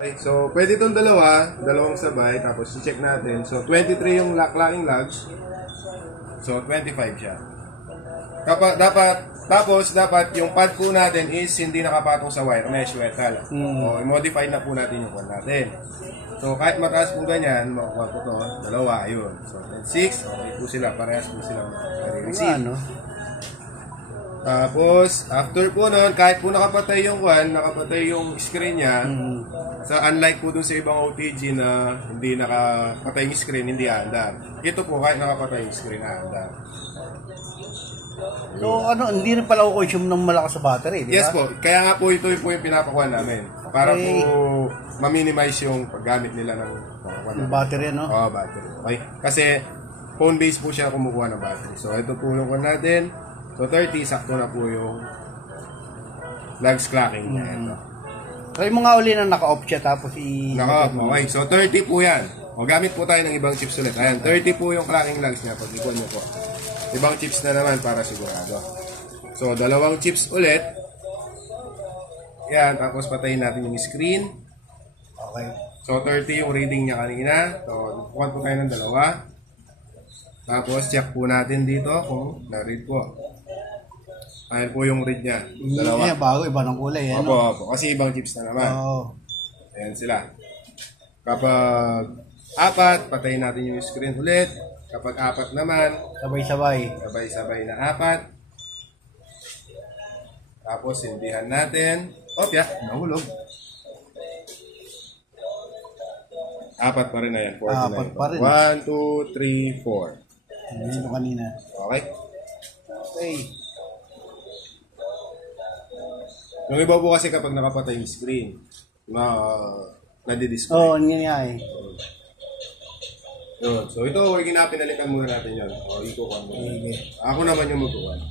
Okay, so pwede itong dalawang sabay, tapos i-check natin. So 23 yung locking lugs. So 25 siya. Dapat yung pad po natin is hindi nakapatong sa wire mesh metal. So i-modify na po natin yung pad natin. So kahit mataas po ganyan, makuha po ito, dalawa, yun. So 6, okay po sila, parehas po sila Ano? Tapos, after po nun, kahit po nakapatay yung screen niya, so unlike po dun sa ibang OTG na hindi nakapatay yung screen, hindi aandar. Ito po, kahit nakapatay yung screen, aandar. So, hindi rin pala consume ng malakas sa battery, di ba? Yes po, kaya nga po ito po yung pinapakuha namin. Para po ma-minimize yung paggamit nila ng battery, no? Oo, battery. Okay? Kasi, phone-based po siya kumukuha ng battery. So, ito po yung one natin. So 30, sakto na po yung lugs clocking niya. Ito. So yung mga uli na naka-off siya tapos Naka-off, okay. So 30 po yan. O gamit po tayo ng ibang chips ulit. Ayan, 30 po yung clocking lugs niya. Pag-ikuan mo po. Ibang chips na naman para sigurado. So dalawang chips ulit. Yan, tapos patayin natin yung screen. Okay. So 30 yung reading niya kanina. So kukuha po tayo ng dalawa. Tapos check po natin dito kung na-read po. Ayan po yung read niya. Dalawa. Bago, iba ng kulay. Opo. Kasi ibang chips na naman. Ayan sila. Kapag 4, patayin natin yung screen ulit. Kapag 4 naman, sabay-sabay na 4. Tapos, sindihan natin. Nahulog. 4 pa rin na yan. 4 pa rin. 1, 2, 3, 4. Ito kanina. Okay. Yung iba po kasi kapag nakapatay yung screen, nadi-display. Yun nga eh. Yun. So ito, pinalitan muna natin yun. Ikukuha mo. Ako naman yung magkuhan.